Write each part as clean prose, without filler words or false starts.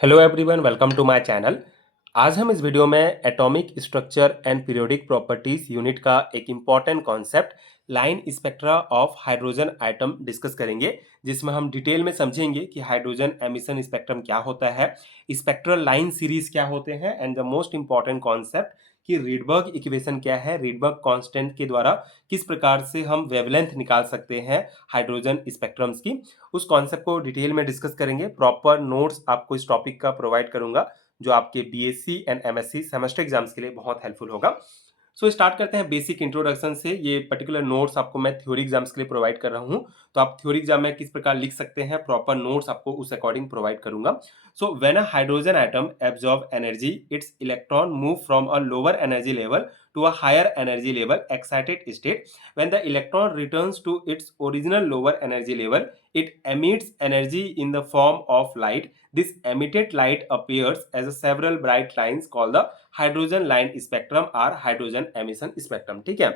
Hello everyone, welcome to my channel. आज हम इस वीडियो में atomic structure and periodic properties unit का एक important concept line spectra of hydrogen atom discuss करेंगे, जिसमें हम डिटेल में समझेंगे कि हाइड्रोजन एमिशन स्पेक्ट्रम क्या होता है, स्पेक्ट्रल लाइन सीरीज क्या होते हैं, and the most important concept कि रीडबर्ग इक्वेशन क्या है, रीडबर्ग कांस्टेंट के द्वारा किस प्रकार से हम वेवलेंथ निकाल सकते हैं हाइड्रोजन स्पेक्ट्रम्स की। उस कॉन्सेप्ट को डिटेल में डिस्कस करेंगे। प्रॉपर नोट्स आपको इस टॉपिक का प्रोवाइड करूंगा, जो आपके BSc and MSc semester exams के लिए बहुत हेल्पफुल होगा। सो स्टार्ट करते हैं बेसिक इंट्रोडक्शन से। ये पर्टिकुलर नोट्स आपको मैं थ्योरी एग्जाम्स के लिए प्रोवाइड कर रहा हूँ, तो आप थ्योरी एग्जाम में किस प्रकार लिख सकते हैं, प्रॉपर नोट्स आपको उस अकॉर्डिंग प्रोवाइड करूंगा। So when a hydrogen atom absorb energy, it's electron move from a lower energy level to a higher energy level excited state. When the electron returns to its original lower energy level, it emits energy in the form of light. This emitted light appears as a several bright lines called the hydrogen line spectrum और hydrogen emission spectrum. ठीक है,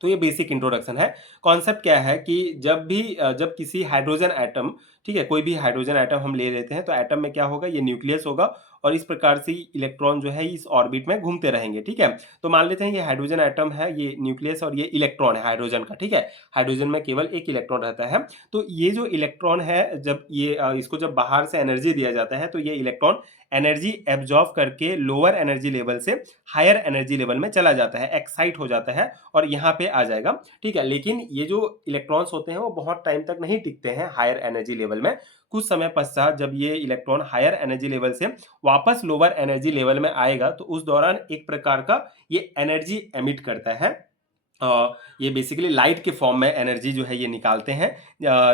तो ये basic introduction है। Concept क्या है कि जब किसी हाइड्रोजन एटम, ठीक है, कोई भी हाइड्रोजन एटम हम ले लेते हैं, तो एटम में क्या होगा, ये न्यूक्लियस होगा और इस प्रकार से इलेक्ट्रॉन जो है इस ऑर्बिट में घूमते रहेंगे। ठीक है, तो मान लेते हैं ये हाइड्रोजन एटम है, ये न्यूक्लियस और ये इलेक्ट्रॉन है हाइड्रोजन का। ठीक है, हाइड्रोजन में केवल एक इलेक्ट्रॉन रहता है। तो ये जो इलेक्ट्रॉन है, जब ये इसको जब बाहर से एनर्जी दिया जाता है, तो ये इलेक्ट्रॉन एनर्जी एब्जॉर्व करके लोअर एनर्जी लेवल से हायर एनर्जी लेवल में चला जाता है, एक्साइट हो जाता है और यहाँ पे आ जाएगा। ठीक है, लेकिन ये जो इलेक्ट्रॉन्स होते हैं वो बहुत टाइम तक नहीं टिकते हैं हायर एनर्जी लेवल में। कुछ समय पश्चात जब ये इलेक्ट्रॉन हायर एनर्जी लेवल से वापस लोअर एनर्जी लेवल में आएगा, तो उस दौरान एक प्रकार का ये एनर्जी एमिट करता है। ये बेसिकली लाइट के फॉर्म में एनर्जी जो है ये निकालते हैं,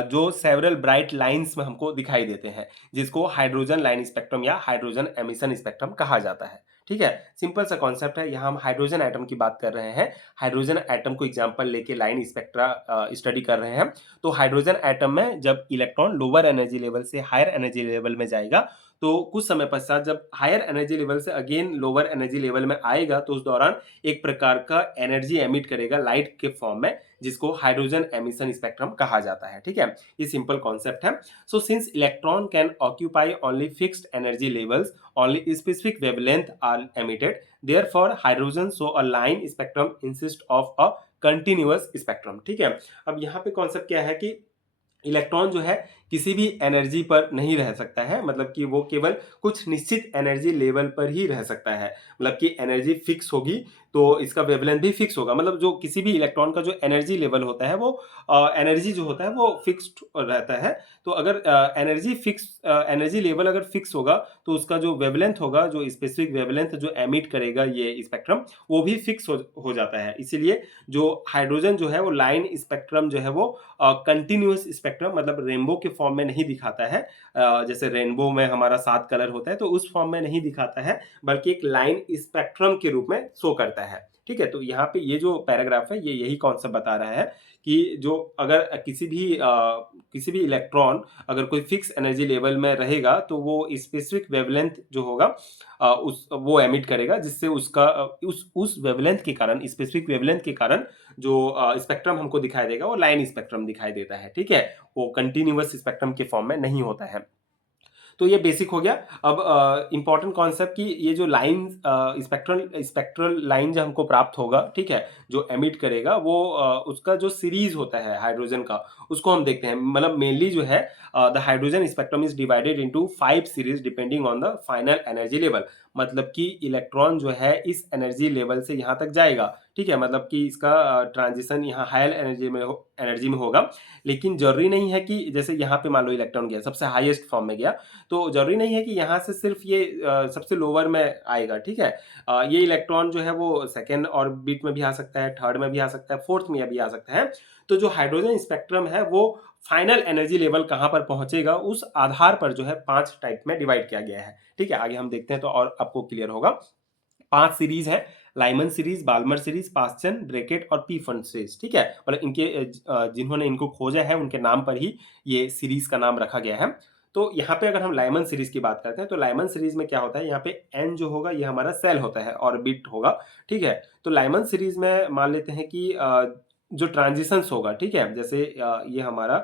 जो सेवरल ब्राइट लाइंस में हमको दिखाई देते हैं, जिसको हाइड्रोजन लाइन स्पेक्ट्रम या हाइड्रोजन एमिशन स्पेक्ट्रम कहा जाता है। ठीक है, सिंपल सा कॉन्सेप्ट है। यहाँ हम हाइड्रोजन एटम की बात कर रहे हैं, हाइड्रोजन एटम को एग्जांपल लेके लाइन स्पेक्ट्रा स्टडी कर रहे हैं। तो हाइड्रोजन एटम में जब इलेक्ट्रॉन लोअर एनर्जी लेवल से हायर एनर्जी लेवल में जाएगा, तो कुछ समय पश्चात जब हायर एनर्जी लेवल से अगेन लोअर एनर्जी लेवल में आएगा, तो उस दौरान एक प्रकार का एनर्जी एमिट करेगा लाइट के फॉर्म में, जिसको हाइड्रोजन एमिशन स्पेक्ट्रम कहा जाता है। ठीक है, ये सिंपल कॉन्सेप्ट है। So since electron can occupy only fixed energy levels, only specific wavelength are emitted, therefore hydrogen show a line spectrum insist of a continuous spectrum. ठीक है, अब यहाँ पे कॉन्सेप्ट क्या है कि इलेक्ट्रॉन जो है किसी भी एनर्जी पर नहीं रह सकता है, मतलब कि वो केवल कुछ निश्चित एनर्जी लेवल पर ही रह सकता है। मतलब कि एनर्जी फिक्स होगी तो इसका वेवलेंथ भी फिक्स होगा। मतलब जो किसी भी इलेक्ट्रॉन का जो एनर्जी लेवल होता है वो एनर्जी जो होता है वो फिक्स्ड रहता है। तो अगर एनर्जी लेवल अगर फिक्स होगा, तो उसका जो वेवलेंथ होगा, जो स्पेसिफिक वेवलेंथ जो एमिट करेगा ये स्पेक्ट्रम, वो भी फिक्स हो जाता है। इसीलिए जो हाइड्रोजन जो है वो लाइन स्पेक्ट्रम जो है वो कंटिन्यूअस स्पेक्ट्रम, मतलब रेनबो के फॉर्म में नहीं दिखाता है। जैसे रेनबो में हमारा 7 कलर होता है, तो उस फॉर्म में नहीं दिखाता है, बल्कि एक लाइन स्पेक्ट्रम के रूप में शो करता है। ठीक है, तो यहाँ पे ये जो पैराग्राफ है ये यही कॉन्सेप्ट बता रहा है कि जो अगर किसी भी इलेक्ट्रॉन अगर कोई फिक्स एनर्जी लेवल में रहेगा, तो वो स्पेसिफिक वेवलेंथ जो होगा उस वो एमिट करेगा, जिससे उसका उस वेवलेंथ के कारण, स्पेसिफिक वेवलेंथ के कारण जो स्पेक्ट्रम हमको दिखाई देगा वो लाइन स्पेक्ट्रम दिखाई देता है। ठीक है, वो कंटिन्यूअस स्पेक्ट्रम के फॉर्म में नहीं होता है। तो ये बेसिक हो गया। अब इंपॉर्टेंट कॉन्सेप्ट कि ये जो लाइन स्पेक्ट्रल लाइन जो हमको प्राप्त होगा, ठीक है, जो एमिट करेगा वो उसका जो सीरीज होता है हाइड्रोजन का, उसको हम देखते हैं। मतलब मेनली जो है the hydrogen spectrum is divided into 5 series depending on the final energy level. मतलब कि इलेक्ट्रॉन जो है इस एनर्जी लेवल से यहाँ तक जाएगा। ठीक है, मतलब कि इसका ट्रांजिशन यहाँ हायर एनर्जी में होगा। लेकिन जरूरी नहीं है कि जैसे यहाँ पे मान लो इलेक्ट्रॉन गया सबसे हाईएस्ट फॉर्म में गया, तो जरूरी नहीं है कि यहाँ से सिर्फ ये सबसे लोअर में आएगा। ठीक है, ये इलेक्ट्रॉन जो है वो सेकेंड ऑर्बिट में भी आ सकता है, थर्ड में भी आ सकता है, फोर्थ में भी आ सकता है। तो जो हाइड्रोजन स्पेक्ट्रम है वो फाइनल एनर्जी लेवल कहाँ पर पहुंचेगा, उस आधार पर जो है 5 टाइप में डिवाइड किया गया है। ठीक है, आगे हम देखते हैं तो और आपको क्लियर होगा। 5 सीरीज है, Lyman series, Balmer series, Paschen, Brackett और पी फंड सीरीज। ठीक है, मतलब इनके जिन्होंने इनको खोजा है उनके नाम पर ही ये सीरीज का नाम रखा गया है। तो यहाँ पे अगर हम लाइमन सीरीज की बात करते हैं, तो लाइमन सीरीज में क्या होता है, यहाँ पे एन जो होगा ये हमारा सेल होता है, ऑर्बिट होगा। ठीक है, तो लाइमन सीरीज में मान लेते हैं कि जो ट्रांजिशंस होगा, ठीक है, जैसे ये हमारा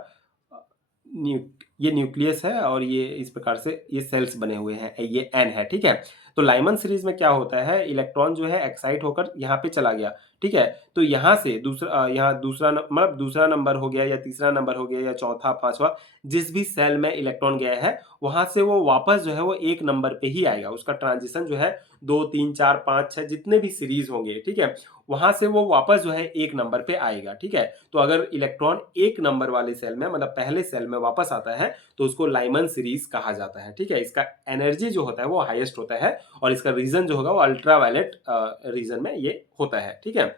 ये न्यूक्लियस है और ये इस प्रकार से ये सेल्स बने हुए हैं, ये एन है, ठीक है। तो लाइमन सीरीज में क्या होता है, इलेक्ट्रॉन जो है एक्साइट होकर यहाँ पे चला गया, ठीक है। तो यहाँ से यहाँ दूसरा मतलब दूसरा नंबर हो गया या तीसरा नंबर हो गया या चौथा पांचवा, जिस भी सेल में इलेक्ट्रॉन गया है वहां से वो वापस जो है वो एक नंबर पे ही आएगा। उसका ट्रांजिशन जो है 2 3 4 5 6 जितने भी सीरीज होंगे, ठीक है, वहां से वो वापस जो है एक नंबर पे आएगा, ठीक है। तो अगर इलेक्ट्रॉन एक नंबर वाले सेल में मतलब पहले सेल में वापस आता है तो उसको लाइमन सीरीज कहा जाता है, ठीक है। इसका एनर्जी जो होता है वो हाईएस्ट होता है और इसका रीजन जो होगा वो अल्ट्रावायलेट रीजन में ये होता है, ठीक है।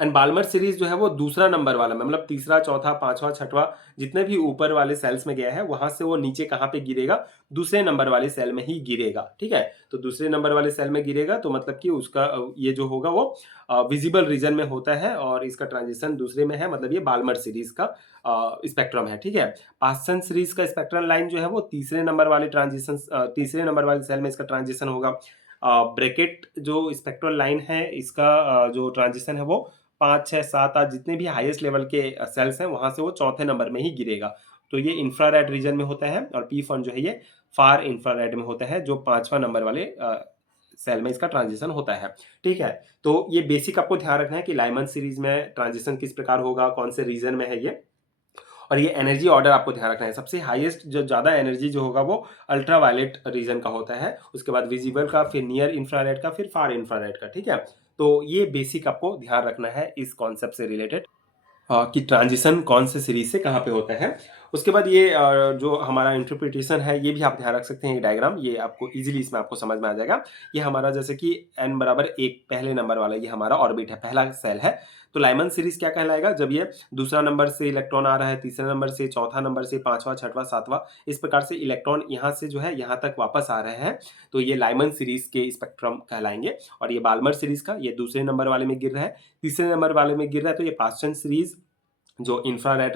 एंड बाल्मर सीरीज जो है वो दूसरा नंबर वाला में मतलब तीसरा चौथा पांचवा छठवां जितने भी ऊपर वाले सेल्स में गया है वहां से वो नीचे कहाँ पे गिरेगा, दूसरे नंबर वाले सेल में ही गिरेगा, ठीक है। तो दूसरे नंबर वाले सेल में गिरेगा तो मतलब कि उसका ये जो होगा वो विजिबल रीजन में होता है और इसका ट्रांजिशन दूसरे में है, मतलब ये बाल्मर सीरीज का स्पेक्ट्रम है, ठीक है। पास्सन सीरीज का स्पेक्ट्रम लाइन जो है वो तीसरे नंबर वाले तीसरे नंबर वाले सेल में इसका ट्रांजिशन होगा। ब्रैकेट जो स्पेक्ट्रल लाइन है इसका जो ट्रांजिशन है वो 5 6 7 8 जितने भी हाईएस्ट लेवल के सेल्स हैं वहां से वो चौथे नंबर में ही गिरेगा। तो ये इंफ्रारेड रीजन में होता है और पी फन जो है ये फार इंफ्रारेड में होता है जो पांचवा नंबर वाले सेल में इसका ट्रांजिशन होता है, ठीक है। तो ये बेसिक आपको ध्यान रखना है कि लाइमन सीरीज में ट्रांजिशन किस प्रकार होगा, कौन से रीजन में है ये, और ये एनर्जी ऑर्डर आपको ध्यान रखना है। सबसे हाईएस्ट जो ज़्यादा एनर्जी जो होगा वो अल्ट्रावायलेट रीजन का होता है, उसके बाद विजिबल का, फिर नियर इंफ्रारेड का, फिर फार इंफ्रारेड का, ठीक है। तो ये बेसिक आपको ध्यान रखना है इस कॉन्सेप्ट से रिलेटेड कि ट्रांजिशन कौन से सीरीज से कहाँ पे होता है। उसके बाद ये जो हमारा इंटरप्रिटेशन है ये भी आप ध्यान रख सकते हैं। ये डायग्राम ये आपको इजीली इसमें आपको समझ में आ जाएगा। ये हमारा जैसे कि n बराबर 1 पहले नंबर वाला ये हमारा ऑर्बिट है, पहला सेल है। तो लाइमन सीरीज क्या कहलाएगा, जब ये दूसरा नंबर से इलेक्ट्रॉन आ रहा है, तीसरे नंबर से, चौथा नंबर से, पांचवा छठवां सातवां, इस प्रकार से इलेक्ट्रॉन यहाँ से जो है यहाँ तक वापस आ रहे हैं तो ये लाइमन सीरीज के स्पेक्ट्रम कहलाएंगे। और ये बाल्मर सीरीज का ये दूसरे नंबर वाले में गिर रहा है, तीसरे नंबर वाले में गिर रहा है तो ये पास्टन सीरीज जो infrared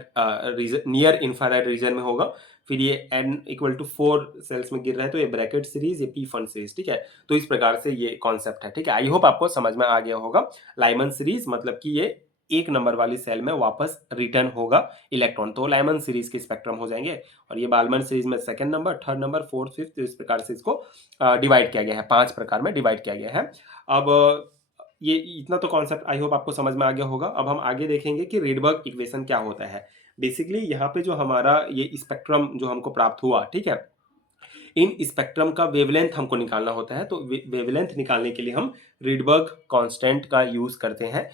reason, near infrared reason में होगा। फिर ये n इक्वल टू 4 सेल्स में गिर रहा है तो ये ब्रैकेट सीरीज, ये पी फन सीरीज, ठीक है। तो इस प्रकार से ये कॉन्सेप्ट है, ठीक है। आई होप आपको समझ में आ गया होगा। लाइमन सीरीज मतलब कि ये एक नंबर वाली सेल में वापस रिटर्न होगा इलेक्ट्रॉन, तो लाइमन सीरीज के स्पेक्ट्रम हो जाएंगे। और ये बाल्मर सीरीज में second number, third number, fourth, fifth, इस प्रकार से इसको डिवाइड किया गया है, 5 प्रकार में डिवाइड किया गया है। अब ये इतना तो कॉन्सेप्ट आई होप आपको समझ में आ गया होगा। अब हम आगे देखेंगे कि रेडबर्ग इक्वेशन क्या होता है। बेसिकली यहाँ पे जो हमारा ये स्पेक्ट्रम जो हमको प्राप्त हुआ, ठीक है, इन स्पेक्ट्रम का वेवलेंथ हमको निकालना होता है। तो वेवलेंथ निकालने के लिए हम रीडबर्ग कांस्टेंट का यूज करते हैं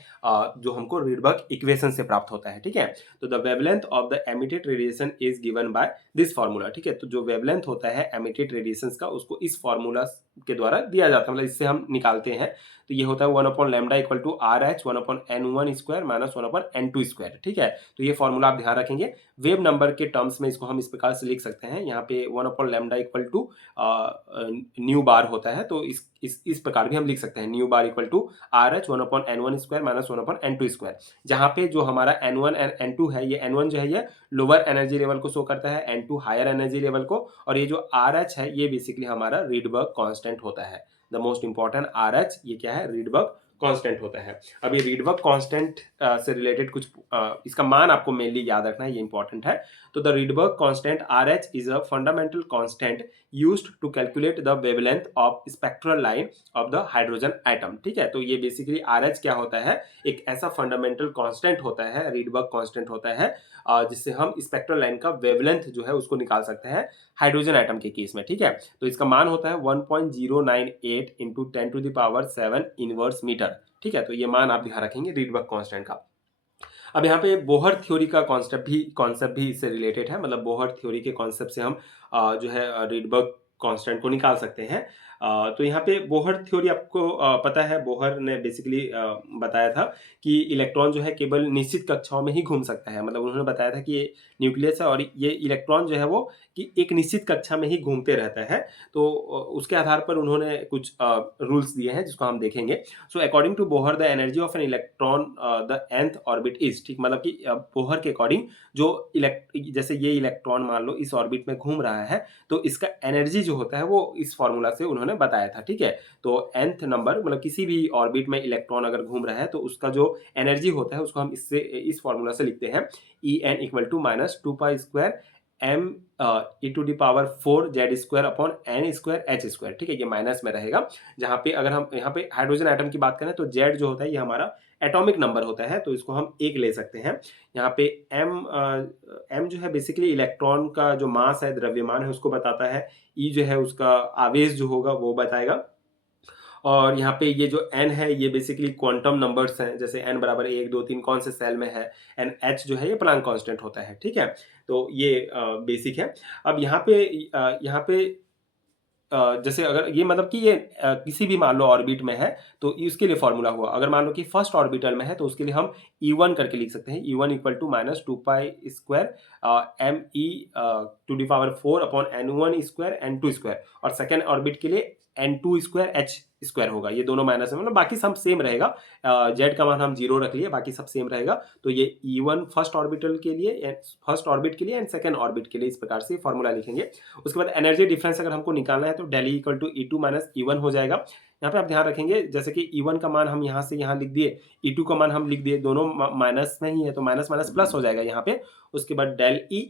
जो हमको रीडबर्ग इक्वेशन से प्राप्त होता है, ठीक है। तो the wavelength of the emitted radiation is given by this formula, ठीक है। तो जो वेवलेंथ होता है एमिटेड रेडिएशन का उसको इस फार्मूला के द्वारा दिया जाता है, मतलब इससे हम निकालते हैं। तो ये होता है 1/λ equal to RH 1/n1 square minus 1/n2 square, ठीक है। तो ये फॉर्मूला आप ध्यान रखेंगे। वेव नंबर के टर्म्स में इसको हम इस प्रकार से लिख सकते हैं। यहाँ पे 1/λ इक्वल टू न्यू बार होता है तो इस प्रकार भी हम लिख सकते हैं। Nu bar equal to RH 1/n1 square minus 1/n2 square, जहाँ पे जो हमारा n1 एंड n2 है, ये n1 जो है ये लोअर एनर्जी लेवल को शो करता है, n2 हायर एनर्जी लेवल को, और ये जो RH है ये बेसिकली हमारा रीडबर्ग कांस्टेंट होता है। द मोस्ट इंपॉर्टेंट RH ये क्या है, रीडबर्ग कांस्टेंट होता है। अब ये रीडबर्ग कांस्टेंट से रिलेटेड कुछ इसका मान आपको मेनली याद रखना है, ये इंपॉर्टेंट है। तो the Rydberg constant RH is a fundamental constant used to calculate the wavelength of spectral line of the hydrogen atom, ठीक है। तो ये बेसिकली RH क्या होता है, एक ऐसा फंडामेंटल कांस्टेंट होता है, रीडबर्ग कांस्टेंट होता है जिससे हम स्पेक्ट्रल लाइन का वेवलेंथ जो है उसको निकाल सकते हैं हाइड्रोजन एटम के केस में, ठीक है। तो इसका मान होता है 1.098 इंटू 10⁻7 इनवर्स मीटर, ठीक है। तो ये मान आप ध्यान रखेंगे रीडबर्ग कांस्टेंट का। अब यहाँ पे बोहर थ्योरी का कॉन्सेप्ट भी इससे रिलेटेड है, मतलब बोहर थ्योरी के कॉन्सेप्ट से हम जो है रीडबर्ग कांस्टेंट को निकाल सकते हैं। तो यहाँ पे बोहर थ्योरी आपको पता है, बोहर ने बेसिकली बताया था कि इलेक्ट्रॉन जो है केवल निश्चित कक्षाओं में ही घूम सकता है। मतलब उन्होंने बताया था कि ये न्यूक्लियस है और ये इलेक्ट्रॉन जो है वो कि एक निश्चित कक्षा में ही घूमते रहता है। तो उसके आधार पर उन्होंने कुछ रूल्स दिए हैं जिसको हम देखेंगे। So according to Bohr the energy of an electron the nth orbit is, ठीक, मतलब कि बोहर के अकॉर्डिंग जो जैसे ये इलेक्ट्रॉन मान लो इस ऑर्बिट में घूम रहा है तो इसका एनर्जी जो होता है वो इस फॉर्मूला से उन्होंने बताया था, ठीक है। तो nth नंबर मतलब किसी भी ऑर्बिट में इलेक्ट्रॉन अगर घूम रहा है तो उसका जो एनर्जी होता है उसको हम इस फॉर्मूला से लिखते हैं En equal to minus 2 pi square M E to the power 4 Z square upon N square H square, ठीक है, ये माइनस में रहेगा। जहाँ पे अगर हम यहाँ पे हाइड्रोजन एटम की बात करें तो जेड जो होता है ये हमारा एटॉमिक नंबर होता है, तो इसको हम एक ले सकते हैं। यहाँ पे एम एम जो है बेसिकली इलेक्ट्रॉन का जो मास है, द्रव्यमान है, उसको बताता है। ई जो है उसका आवेश जो होगा वो बताएगा। और यहाँ पे ये जो n है ये बेसिकली क्वांटम नंबर्स हैं, जैसे n बराबर 1 2 3 कौन से सेल में है, एंड h जो है ये प्लांक कांस्टेंट होता है, ठीक है। तो ये बेसिक है। अब यहाँ पे जैसे अगर ये मतलब कि ये किसी भी मान लो ऑर्बिट में है तो इसके लिए फॉर्मूला हुआ। अगर मान लो कि फर्स्ट ऑर्बिटल में है तो उसके लिए हम E1 करके लिख सकते हैं। E1 equal to minus 2 pi square M E to the power 4 upon N1 square N2 square, और सेकेंड ऑर्बिट के लिए N2 स्क्वायर H स्क्वायर होगा। ये दोनों माइनस में, मतलब बाकी सब सेम रहेगा। जेड का मान हम 0 रख लिए, बाकी सब सेम रहेगा। तो ये E1 फर्स्ट ऑर्बिटल के लिए, फर्स्ट ऑर्बिट के लिए एंड सेकेंड ऑर्बिट के लिए, इस प्रकार से फॉर्मूला लिखेंगे। उसके बाद एनर्जी डिफरेंस अगर हमको निकालना है तो del equal to E2 minus E1 हो जाएगा। यहाँ पे आप ध्यान रखेंगे जैसे कि E1 का मान हम यहाँ से यहाँ लिख दिए, E2 का मान हम लिख दिए, दोनों माइनस में ही है तो माइनस माइनस प्लस हो जाएगा यहाँ पे। उसके बाद del E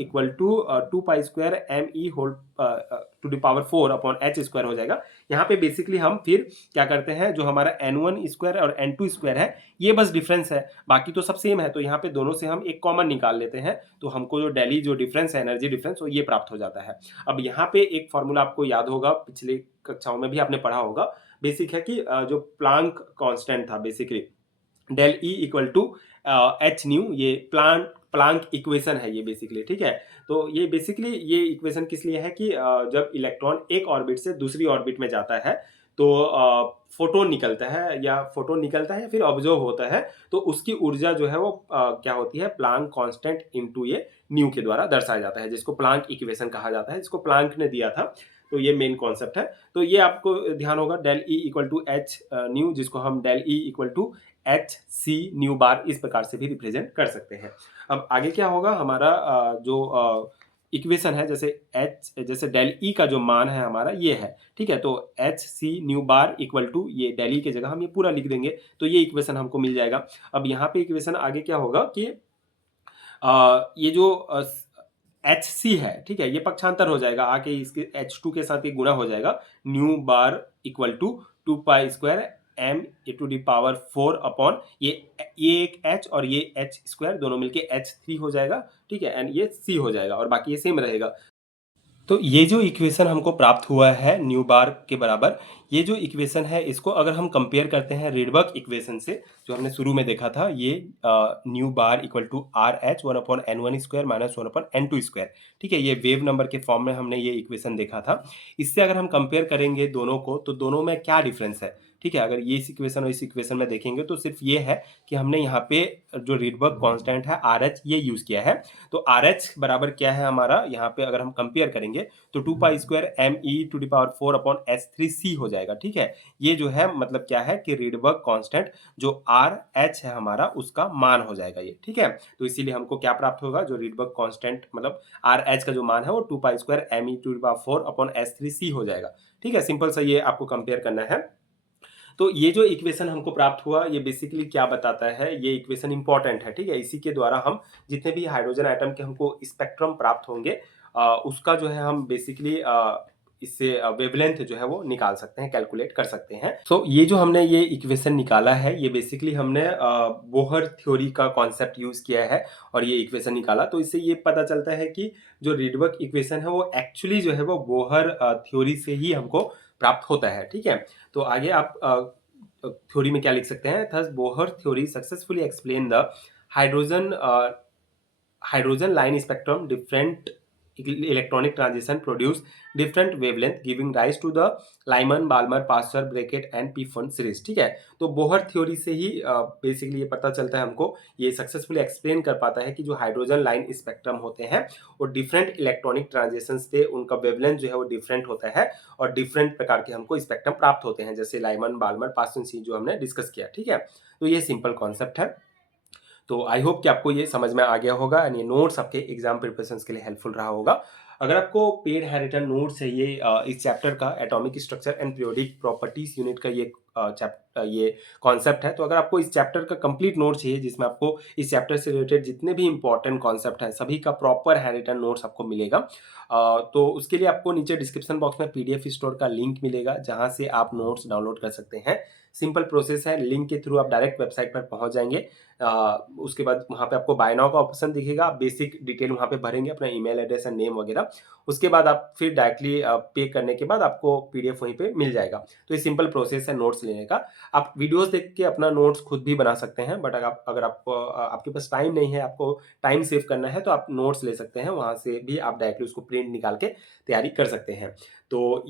equal to 2 pi square M E whole to the power 4 upon H square हो जाएगा। यहाँ पे बेसिकली हम फिर क्या करते हैं, जो हमारा N1 स्क्वायर और N2 स्क्वायर है ये बस डिफरेंस है, बाकी तो सब सेम है। तो यहाँ पे दोनों से हम एक कॉमन निकाल लेते हैं, तो हमको जो डेली जो डिफरेंस है, एनर्जी डिफरेंस, वो ये प्राप्त हो जाता है। अब यहाँ पे एक फॉर्मूला आपको याद होगा, पिछले कक्षाओं में भी आपने पढ़ा होगा, बेसिक है कि जो प्लांक कांस्टेंट था basically del E equal to H nu, ये प्लांक इक्वेशन है ये बेसिकली, ठीक है। तो ये बेसिकली ये इक्वेशन किस लिए है कि जब इलेक्ट्रॉन एक ऑर्बिट से दूसरी ऑर्बिट में जाता है तो फोटोन निकलता है, या फिर ऑब्जर्व होता है, तो उसकी ऊर्जा जो है वो क्या होती है, प्लांक कांस्टेंट इनटू ये न्यू के द्वारा दर्शाया जाता है, जिसको प्लांक इक्वेशन कहा जाता है, जिसको प्लांक ने दिया था। तो ये मेन कॉन्सेप्ट है। तो ये आपको ध्यान होगा, del E equal to H nu, जिसको हम del E equal to H C nu bar इस प्रकार से भी रिप्रेजेंट कर सकते हैं। अब आगे क्या होगा, हमारा जो इक्वेशन है, जैसे डेल ई का जो मान है हमारा ये है, ठीक है। तो H C nu bar equal to, ये डेल ई की जगह हम ये पूरा लिख देंगे, तो ये इक्वेशन हमको मिल जाएगा। अब यहाँ पे इक्वेशन आगे क्या होगा कि ये जो एच सी है, ठीक है, ये पक्षांतर हो जाएगा, आके इसके H2 के साथ ये गुणा हो जाएगा। Nu bar equal to 2 pi square M A to the power 4 upon ये एक H और ये H स्क्वायर दोनों मिलके H3 हो जाएगा, ठीक है, एंड ये C हो जाएगा, और बाकी ये सेम रहेगा। तो ये जो इक्वेशन हमको प्राप्त हुआ है न्यू बार के बराबर, ये जो इक्वेशन है इसको अगर हम कंपेयर करते हैं रेडबर्ग इक्वेशन से, जो हमने शुरू में देखा था, ये nu bar equal to R H 1/n1 square minus 1/n2 square, ठीक है, ये वेव नंबर के फॉर्म में हमने ये इक्वेशन देखा था। इससे अगर हम कंपेयर करेंगे दोनों को, तो दोनों में क्या डिफरेंस है, ठीक है। अगर ये इस इक्वेशन और इस इक्वेशन में देखेंगे तो सिर्फ ये है कि हमने यहाँ पे जो रेडबर्ग कांस्टेंट है आर एच ये यूज किया है। तो आर एच बराबर क्या है हमारा, यहाँ पे अगर हम कंपेयर करेंगे तो 2 pi square M E to the power 4 upon S3C हो जाएगा, ठीक है। ये जो है मतलब क्या है कि रेडबर्ग कांस्टेंट जो आर एच है हमारा उसका मान हो जाएगा ये, ठीक है। तो इसीलिए हमको क्या प्राप्त होगा, जो रेडबर्ग कांस्टेंट मतलब आर एच का जो मान है वो 2 pi square M E to the power 4 upon S3C हो जाएगा, ठीक है। सिंपल सा ये आपको कंपेयर करना है। तो ये जो इक्वेशन हमको प्राप्त हुआ ये बेसिकली क्या बताता है, ये इक्वेशन इंपॉर्टेंट है, ठीक है। इसी के द्वारा हम जितने भी हाइड्रोजन आइटम के हमको स्पेक्ट्रम प्राप्त होंगे उसका जो है हम बेसिकली इससे वेवलेंथ जो है वो निकाल सकते हैं, कैलकुलेट कर सकते हैं। सो ये जो हमने ये इक्वेशन निकाला है ये बेसिकली हमने बोहर थ्योरी का कॉन्सेप्ट यूज किया है और ये इक्वेशन निकाला। तो इससे ये पता चलता है कि जो रेडबर्ग इक्वेशन है वो एक्चुअली जो है वो बोहर थ्योरी से ही हमको प्राप्त होता है, ठीक है। तो आगे आप थ्योरी में क्या लिख सकते हैं, thus Bohr theory successfully explain the hydrogen hydrogen line spectrum different electronic transition produce different wavelength giving rise to the Lyman Balmer Passer Bracket and P-Fund series, ठीक है। तो बोहर थ्योरी से ही बेसिकली ये पता चलता है हमको, ये सक्सेसफुली एक्सप्लेन कर पाता है कि जो हाइड्रोजन लाइन स्पेक्ट्रम होते हैं वो डिफरेंट इलेक्ट्रॉनिक ट्रांजिशंस पे उनका वेवलेंथ जो है वो डिफरेंट होता है और डिफरेंट प्रकार के हमको स्पेक्ट्रम प्राप्त होते हैं, जैसे लाइमन बाल्मर पास्सन सी जो हमने डिस्कस किया, ठीक है। तो ये सिंपल कॉन्सेप्ट है। तो आई होप कि आपको ये समझ में आ गया होगा एंड ये नोट्स आपके एग्जाम प्रिपरेशन के लिए हेल्पफुल रहा होगा। अगर आपको पेड है रिटर्न नोट्स चाहिए इस चैप्टर का, atomic structure and periodic properties unit का ये ये कॉन्सेप्ट है। तो अगर आपको इस चैप्टर का कंप्लीट नोट चाहिए जिसमें आपको इस चैप्टर से रिलेटेड जितने भी इंपॉर्टेंट कॉन्सेप्ट हैं सभी का प्रॉपर हैंड रिटन नोट्स आपको मिलेगा। तो उसके लिए आपको नीचे डिस्क्रिप्शन बॉक्स में पीडीएफ स्टोर का लिंक मिलेगा जहां से आप नोट्स डाउनलोड कर सकते हैं। सिंपल प्रोसेस है, लिंक के थ्रू आप डायरेक्ट वेबसाइट पर पहुंच जाएंगे। उसके बाद वहाँ पे आपको बाय नाउ का ऑप्शन दिखेगा, आप बेसिक डिटेल वहाँ पे भरेंगे, अपना ईमेल एड्रेस एंड नेम वगैरह। उसके बाद आप फिर डायरेक्टली पे करने के बाद आपको पीडीएफ वहीं पे मिल जाएगा। तो ये सिंपल प्रोसेस है नोट्स लेने का। आप वीडियोस देख के अपना नोट्स खुद भी बना सकते हैं, बट अगर आपके पास टाइम नहीं है, आपको टाइम सेव करना है, तो आप नोट्स ले सकते हैं, वहाँ से भी आप डायरेक्टली उसको प्रिंट निकाल के तैयारी कर सकते हैं। तो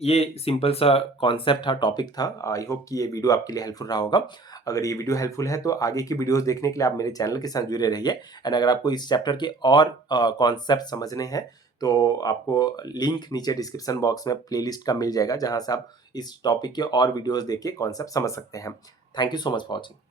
ये सिंपल सा कॉन्सेप्ट था, टॉपिक था। आई होप कि ये वीडियो आपके लिए हेल्पफुल रहा होगा। अगर ये वीडियो हेल्पफुल है तो आगे की वीडियोस देखने के लिए आप मेरे चैनल के साथ जुड़े रहिए। एंड अगर आपको इस चैप्टर के और कॉन्सेप्ट समझने हैं तो आपको लिंक नीचे डिस्क्रिप्शन बॉक्स में प्लेलिस्ट का मिल जाएगा जहां से आप इस टॉपिक के और वीडियोस देख के कॉन्सेप्ट समझ सकते हैं। Thank you so much for watching.